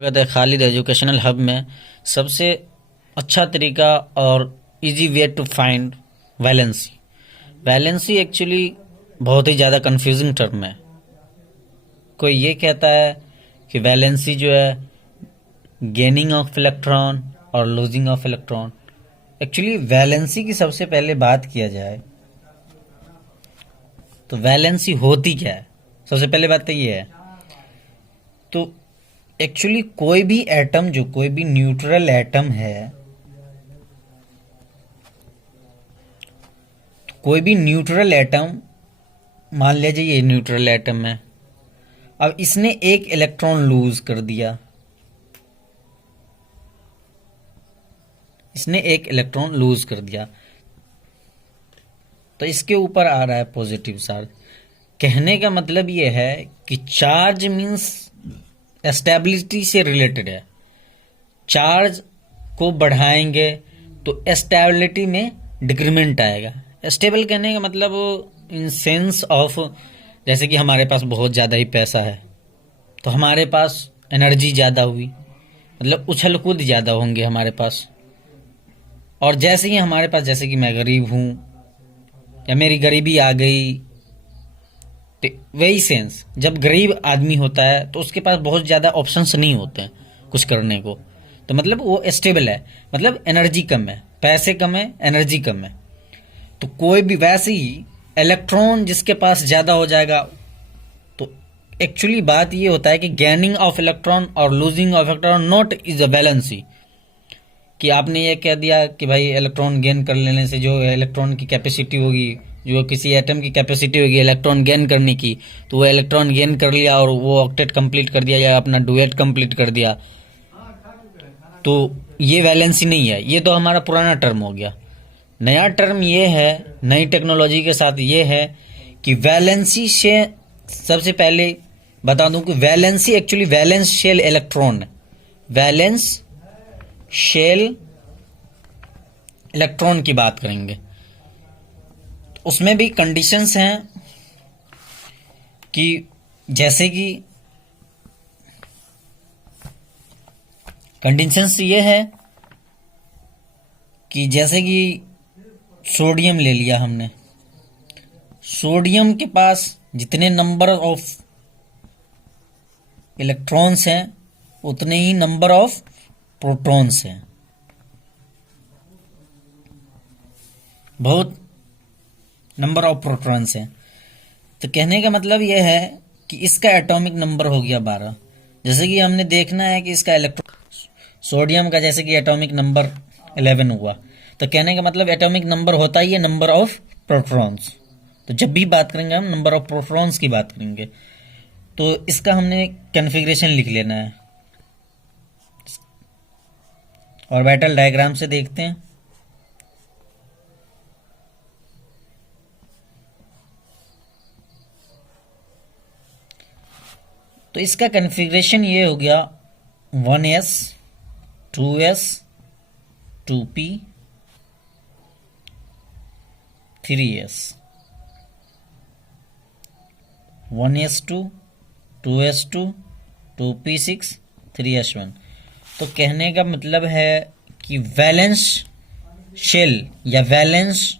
स्वागत है Khalid educational hub में। सबसे अच्छा तरीका और easy way to find valency. Valency actually बहुत ही ज़्यादा कंफ्यूजिंग टर्म है। कोई ये कहता है कि वैलेंसी जो है गेनिंग ऑफ इलेक्ट्रॉन और losing of electron. Actually valency की सबसे पहले बात किया जाए तो वैलेंसी होती क्या है, सबसे पहले बात तो ये है। तो एक्चुअली कोई भी एटम, जो कोई भी न्यूट्रल एटम है, कोई भी न्यूट्रल एटम, मान लीजिए ये न्यूट्रल एटम है, अब इसने एक इलेक्ट्रॉन लूज कर दिया, इसने एक इलेक्ट्रॉन लूज कर दिया, तो इसके ऊपर आ रहा है पॉजिटिव चार्ज। कहने का मतलब ये है कि चार्ज मीन्स स्टेबिलिटी से रिलेटेड है। चार्ज को बढ़ाएंगे तो स्टेबिलिटी में डिक्रीमेंट आएगा। स्टेबल कहने का मतलब इन सेंस ऑफ, जैसे कि हमारे पास बहुत ज़्यादा ही पैसा है तो हमारे पास एनर्जी ज़्यादा हुई, मतलब उछल कूद ज़्यादा होंगे हमारे पास। और जैसे ही हमारे पास, जैसे कि मैं गरीब हूँ या मेरी गरीबी आ गई, तो वही सेंस, जब गरीब आदमी होता है तो उसके पास बहुत ज़्यादा ऑप्शंस नहीं होते हैं कुछ करने को, तो मतलब वो स्टेबल है, मतलब एनर्जी कम है, पैसे कम है, एनर्जी कम है। तो कोई भी वैसे ही इलेक्ट्रॉन जिसके पास ज़्यादा हो जाएगा, तो एक्चुअली बात ये होता है कि गेनिंग ऑफ इलेक्ट्रॉन और losing of electron not is a valency. कि आपने ये कह दिया कि भाई इलेक्ट्रॉन गेन कर लेने से जो इलेक्ट्रॉन की कैपेसिटी होगी, जो किसी एटम की कैपेसिटी होगी इलेक्ट्रॉन गेन करने की, तो वो इलेक्ट्रॉन गेन कर लिया और वो ऑक्टेट कंप्लीट कर दिया या अपना डुएट कंप्लीट कर दिया, तो ये वैलेंसी नहीं है। ये तो हमारा पुराना टर्म हो गया। नया टर्म ये है, नई टेक्नोलॉजी के साथ ये है कि वैलेंसी से सबसे पहले बता दूं कि valency actually valence shell electron है। वैलेंस शेल इलेक्ट्रॉन की बात करेंगे तो उसमें भी कंडीशंस हैं कि जैसे कि कंडीशंस ये है कि जैसे कि सोडियम ले लिया हमने, सोडियम के पास जितने नंबर ऑफ इलेक्ट्रॉन्स हैं उतने ही नंबर ऑफ प्रोटॉन्स हैं। बहुत नंबर ऑफ प्रोटॉन्स हैं। तो कहने का मतलब यह है कि इसका एटॉमिक नंबर हो गया 12। जैसे कि हमने देखना है कि इसका सोडियम का जैसे कि एटॉमिक नंबर 11 हुआ, तो कहने का मतलब एटॉमिक नंबर होता ही है नंबर ऑफ प्रोटॉन्स। तो जब भी बात करेंगे हम नंबर ऑफ प्रोटॉन्स की बात करेंगे, तो इसका हमने कॉन्फ़िगरेशन लिख लेना है। ऑर्बिटल डायग्राम से देखते हैं। तो इसका कॉन्फ़िगरेशन ये हो गया 1s 2s 2p 3s 1s2 2s2 2p6 3s1। तो कहने का मतलब है कि वैलेंस शेल या वैलेंस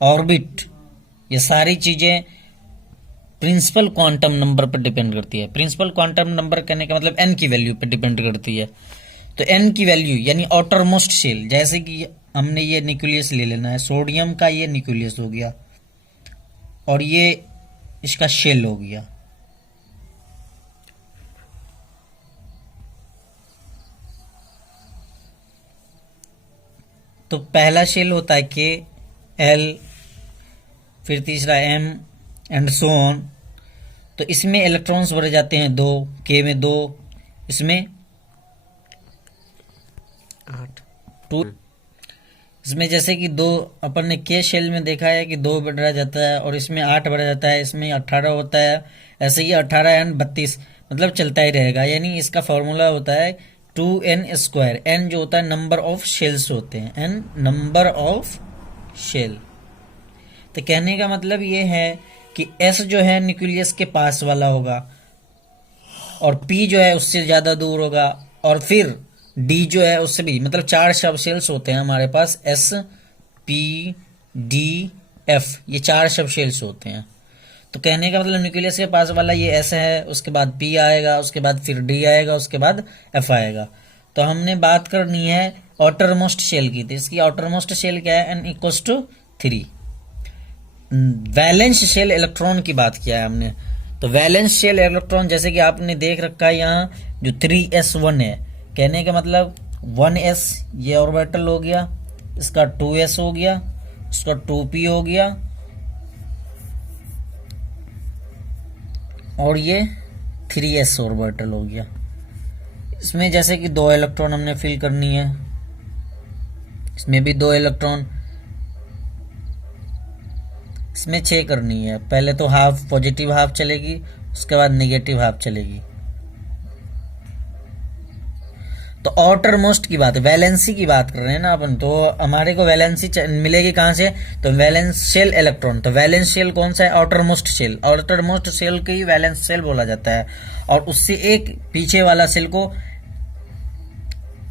ऑर्बिट, ये सारी चीज़ें प्रिंसिपल क्वांटम नंबर पर डिपेंड करती है। प्रिंसिपल क्वांटम नंबर कहने का मतलब n की वैल्यू पर डिपेंड करती है। तो n की वैल्यू यानी आउटर मोस्ट शेल, जैसे कि हमने ये न्यूक्लियस ले लेना है, सोडियम का ये न्यूक्लियस हो गया और ये इसका शेल हो गया। तो पहला शेल होता है के, एल, फिर तीसरा एम एंड सो ऑन। तो इसमें इलेक्ट्रॉन्स भरे जाते हैं 2, के में 2, इसमें 8, 2। इसमें जैसे कि 2 अपन ने के शेल में देखा है कि 2 भरा जाता है और इसमें 8 भरा जाता है, इसमें 18 होता है। ऐसे ही 18 एंड 32 मतलब चलता ही रहेगा। यानी इसका फॉर्मूला होता है 2n²। n जो होता है नंबर ऑफ शेल्स होते हैं, n नंबर ऑफ शेल। तो कहने का मतलब ये है कि S जो है न्यूक्लियस के पास वाला होगा और P जो है उससे ज़्यादा दूर होगा, और फिर D जो है उससे भी, मतलब 4 सब शेल्स होते हैं हमारे पास, S P D F, ये 4 सब शेल्स होते हैं। तो कहने का मतलब न्यूक्लियस के पास वाला ये S है, उसके बाद P आएगा, उसके बाद फिर D आएगा, उसके बाद F आएगा। तो हमने बात करनी है आउटर मोस्ट शेल की। तो इसकी आउटर मोस्ट शेल क्या है, N equals to 3। Valence shell electron की बात किया है हमने। तो वैलेंस शेल इलेक्ट्रॉन जैसे कि आपने देख रखा है यहाँ जो 3s1 है, कहने का मतलब 1s ये ऑर्बिटल हो गया, इसका 2s हो गया, इसका 2p हो गया, और ये 3s ऑर्बिटल हो गया। इसमें जैसे कि 2 इलेक्ट्रॉन हमने फिल करनी है, इसमें भी 2 इलेक्ट्रॉन, इसमें 6 करनी है। पहले तो हाफ पॉजिटिव हाफ चलेगी, उसके बाद नेगेटिव हाफ चलेगी। तो आउटर मोस्ट की बात, वैलेंसी की बात कर रहे हैं ना अपन, तो हमारे को वैलेंसी मिलेगी कहाँ से, तो वैलेंस शेल इलेक्ट्रॉन। तो वैलेंस शेल कौन सा है, outer most shell. Outer most shell को ही वैलेंस शेल बोला जाता है, और उससे एक पीछे वाला शेल को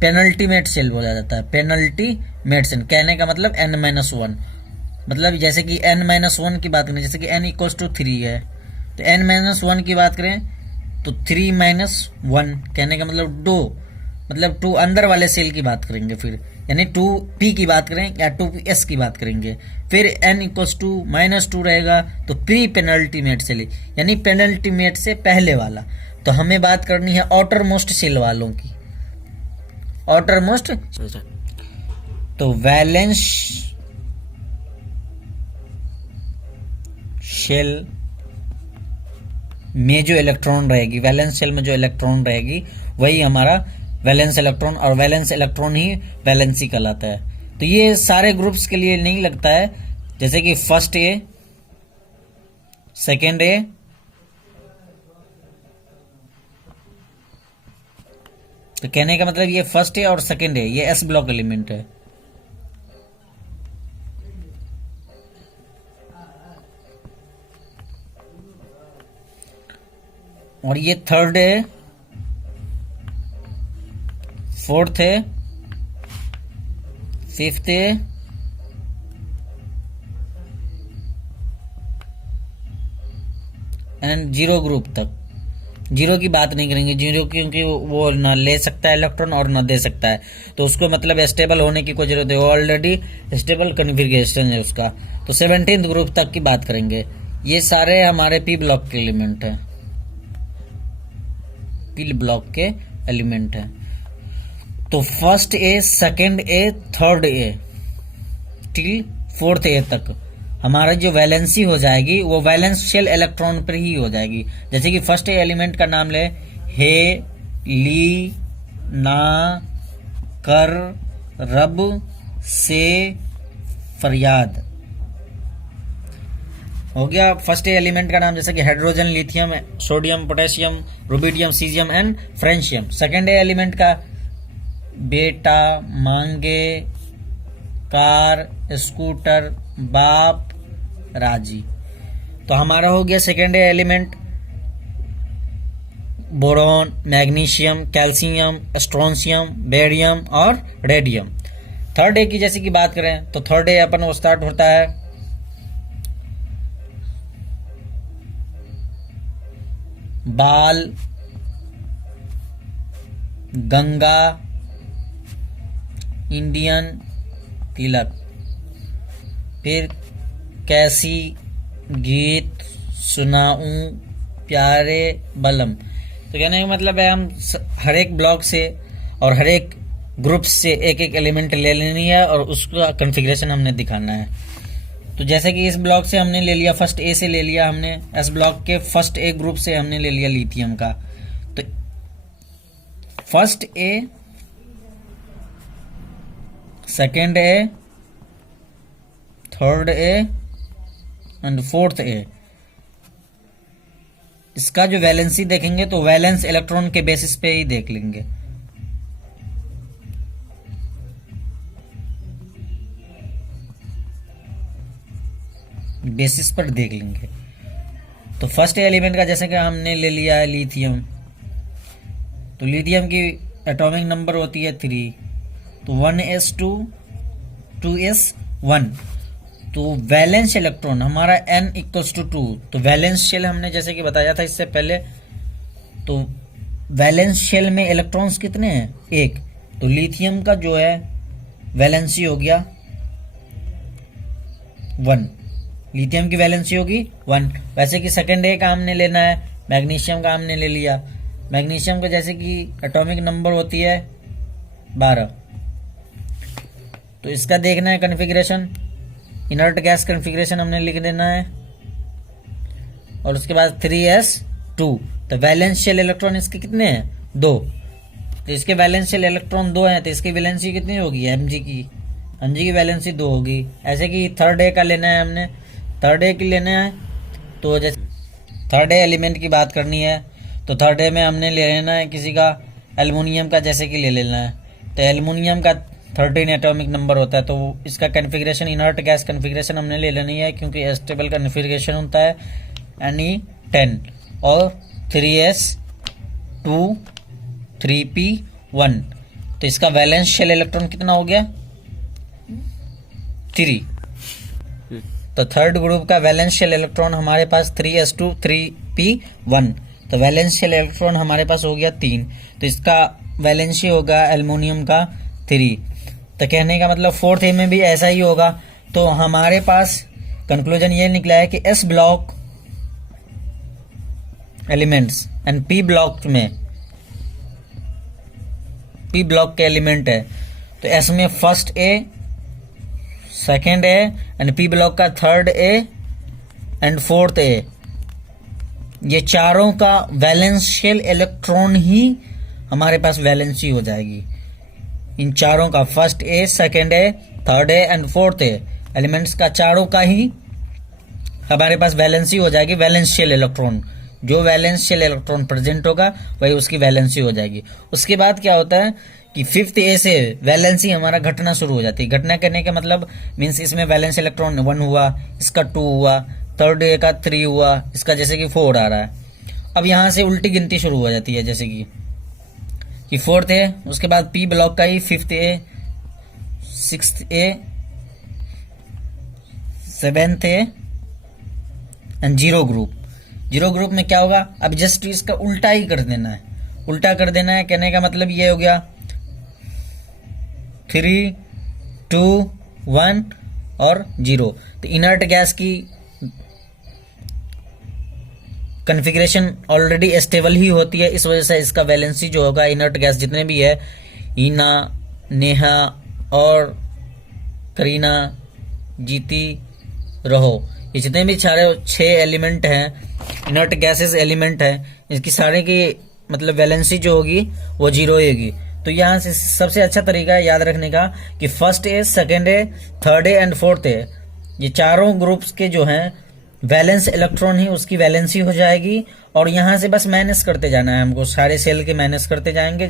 पेनल्टीमेट शेल बोला जाता है। पेनल्टीमेट शेल कहने का मतलब n-1, मतलब जैसे कि n-1 की बात करें, जैसे कि n इक्वल्स टू 3 है, तो n-1 की बात करें तो 3-1 कहने का मतलब 2, मतलब 2 अंदर वाले सेल की बात करेंगे फिर, यानी 2p की बात करें या 2s की बात करेंगे। फिर n इक्वल्स टू -2 रहेगा, तो प्री पेनल्टीमेट सेल, यानी पेनल्टीमेट से पहले वाला। तो हमें बात करनी है आउटर मोस्ट सेल वालों की, आउटर मोस्ट। तो वैलेंस शेल में जो इलेक्ट्रॉन रहेगी, वैलेंस शेल में जो इलेक्ट्रॉन रहेगी वही हमारा वैलेंस इलेक्ट्रॉन, और वैलेंस इलेक्ट्रॉन ही वैलेंसी कहलाता है। तो ये सारे ग्रुप्स के लिए नहीं लगता है, जैसे कि फर्स्ट ए, सेकेंड ए, तो कहने का मतलब ये फर्स्ट ए और सेकेंड ए ये एस ब्लॉक एलिमेंट है। और ये थर्ड है, फोर्थ है, फिफ्थ है, एंड जीरो ग्रुप तक। जीरो की बात नहीं करेंगे, जीरो क्योंकि वो ना ले सकता है इलेक्ट्रॉन और ना दे सकता है, तो उसको मतलब स्टेबल होने की कोई जरूरत है, वो ऑलरेडी स्टेबल कन्फिगरेशन है उसका। तो 17th ग्रुप तक की बात करेंगे। ये सारे हमारे पी ब्लॉक के एलिमेंट हैं, पी ब्लॉक के एलिमेंट हैं। तो first A, second A, third A till fourth A तक हमारा जो वैलेंसी हो जाएगी वो वैलेंस शेल इलेक्ट्रॉन पर ही हो जाएगी। जैसे कि फर्स्ट ए एलिमेंट का नाम ले, हे, ली, ना, कर, रब, से, फरियाद, हो गया फर्स्ट ए एलिमेंट का नाम। जैसे कि hydrogen, lithium, sodium, potassium, rubidium, caesium and francium. Second A element का बेटा, मांगे, कार, स्कूटर, बाप, राजी। तो हमारा हो गया second element boron, magnesium, calcium, strontium, barium और रेडियम। थर्ड ए की जैसे कि बात करें तो थर्ड ए अपन वो स्टार्ट होता है बाल, गंगा, इंडियन, तिलक, फिर कैसी, गीत, सुनाऊं, प्यारे, बलम। तो कहने का मतलब है हम हर एक ब्लॉक से और हर एक ग्रुप से एक एक एलिमेंट ले लेनी है और उसका कॉन्फ़िगरेशन हमने दिखाना है। तो जैसे कि इस ब्लॉक से हमने ले लिया, फर्स्ट ए से ले लिया हमने, इस ब्लॉक के फर्स्ट ए ग्रुप से हमने ले लिया लिथियम का। तो first A, second A, third A and fourth A, इसका जो वैलेंसी देखेंगे तो वैलेंस इलेक्ट्रॉन के बेसिस पे ही देख लेंगे। बेसिस पर देख लेंगे। तो फर्स्ट एलिमेंट का जैसे कि हमने ले लिया है लिथियम, तो लिथियम की एटॉमिक नंबर होती है 3, तो 1s2 2s1। तो वैलेंस इलेक्ट्रॉन हमारा n = 2, तो वैलेंस शेल हमने जैसे कि बताया था इससे पहले, तो वैलेंस शेल में इलेक्ट्रॉन्स कितने हैं? 1। तो लिथियम का जो है वैलेंसी हो गया 1, लिथियम की वैलेंसी होगी 1। वैसे कि सेकेंड ए का हमने लेना है, मैग्नीशियम का हमने ले लिया। मैग्नीशियम का जैसे कि एटॉमिक नंबर होती है 12, तो इसका देखना है कन्फिग्रेशन, इनर्ट गैस कन्फिग्रेशन हमने लिख देना है, और उसके बाद 3s2। तो वैलेंस शेल इलेक्ट्रॉन इसके कितने हैं? 2। तो इसके वैलेंस शेल इलेक्ट्रॉन 2 हैं, तो इसकी वैलेंसी कितनी होगी? mg की वैलेंसी 2 होगी। ऐसे कि थर्ड ए का लेना है हमने, थर्ड ए की लेना है, तो जैसे थर्ड ए एलिमेंट की बात करनी है, तो थर्ड ए में हमने ले लेना है किसी का एल्युमिनियम का, जैसे कि ले लेना है। तो एल्युमिनियम का 13 एटॉमिक नंबर होता है, तो इसका कन्फिग्रेशन इनर्ट गैस कन्फिग्रेशन हमने ले लेनी है, क्योंकि स्टेबल कन्फिग्रेशन होता है Ne10 और 3s2 3p1। तो इसका वैलेंस शेल इलेक्ट्रॉन कितना हो गया? 3। तो थर्ड ग्रुप का वैलेंस शेल इलेक्ट्रॉन हमारे पास 3s2 3p1। तो वैलेंस शेल इलेक्ट्रॉन हमारे पास हो गया 3, तो इसका वैलेंसी होगा एल्युमिनियम का 3। तो कहने का मतलब फोर्थ ए में भी ऐसा ही होगा। तो हमारे पास कंक्लूजन ये निकला है कि S block elements and P block में, पी ब्लॉक के एलिमेंट है, तो एस में first A, second A, and P block का third A and fourth A, ये चारों का वैलेंस शेल इलेक्ट्रॉन ही हमारे पास वैलेंसी हो जाएगी। इन चारों का first A, second A, third A and fourth A elements का चारों का ही हमारे पास वैलेंसी हो जाएगी। वैलेंस शेल इलेक्ट्रॉन, जो वैलेंस शेल इलेक्ट्रॉन प्रेजेंट होगा वही उसकी वैलेंसी हो जाएगी। उसके बाद क्या होता है कि फिफ्थ ए से वैलेंसी हमारा घटना शुरू हो जाती है। घटना करने का मतलब मीन्स इसमें वैलेंस इलेक्ट्रॉन 1 हुआ, इसका 2 हुआ, थर्ड ए का 3 हुआ, इसका जैसे कि 4 आ रहा है। अब यहाँ से उल्टी गिनती शुरू हो जाती है, जैसे कि फोर्थ ए, उसके बाद पी ब्लॉक का ही fifth A, sixth A, seventh A and zero group. Zero group में क्या होगा? अब जस्ट इसका उल्टा ही कर देना है, उल्टा कर देना है। कहने का मतलब ये हो गया 3 2 1 और 0। तो इनर्ट गैस की कॉन्फ़िगरेशन ऑलरेडी स्टेबल ही होती है, इस वजह से इसका वैलेंसी जो होगा, इनर्ट गैस जितने भी है, ईना, नेहा और करीना, जीती, रहो, ये जितने भी सारे 6 एलिमेंट हैं, इनर्ट गैसेस एलिमेंट हैं, इसकी सारे की मतलब वैलेंसी जो होगी वो 0 होगी। तो यहाँ से सबसे अच्छा तरीका है याद रखने का कि first A, second A, third A and fourth A, ये चारों ग्रुप्स के जो हैं वैलेंस इलेक्ट्रॉन ही उसकी वैलेंसी हो जाएगी। और यहाँ से बस माइनस करते जाना है हमको, सारे सेल के माइनस करते जाएंगे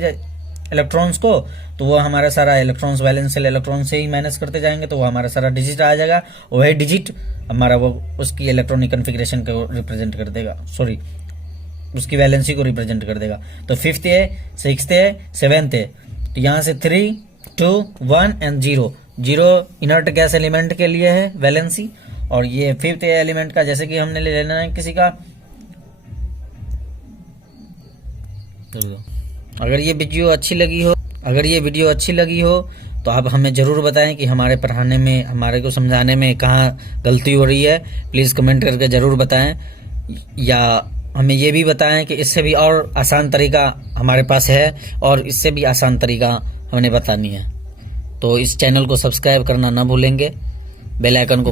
इलेक्ट्रॉन्स को, तो वो हमारा सारा इलेक्ट्रॉन्स वैलेंस सेल इलेक्ट्रॉन से ही माइनस करते जाएंगे, तो वो हमारा सारा डिजिट आ जाएगा। वही डिजिट हमारा वो उसकी इलेक्ट्रॉनिक कन्फिग्रेशन को रिप्रेजेंट कर देगा, सॉरी उसकी वैलेंसी को रिप्रेजेंट कर देगा। तो fifth A, sixth A, seventh ए, तो यहाँ से 3 2 1 एंड 0। 0 इनर्ट गैस एलिमेंट के लिए है वैलेंसी, और ये फिफ्थ एलिमेंट का जैसे कि हमने ले लेना है किसी का। अगर ये वीडियो अच्छी लगी हो तो आप हमें ज़रूर बताएं कि हमारे पढ़ाने में, हमारे को समझाने में कहाँ गलती हो रही है। प्लीज़ कमेंट करके ज़रूर बताएं, या हमें ये भी बताएं कि इससे भी और आसान तरीका हमारे पास है, और इससे भी आसान तरीका हमें बतानी है। तो इस चैनल को सब्सक्राइब करना ना भूलेंगे, बेल आइकन को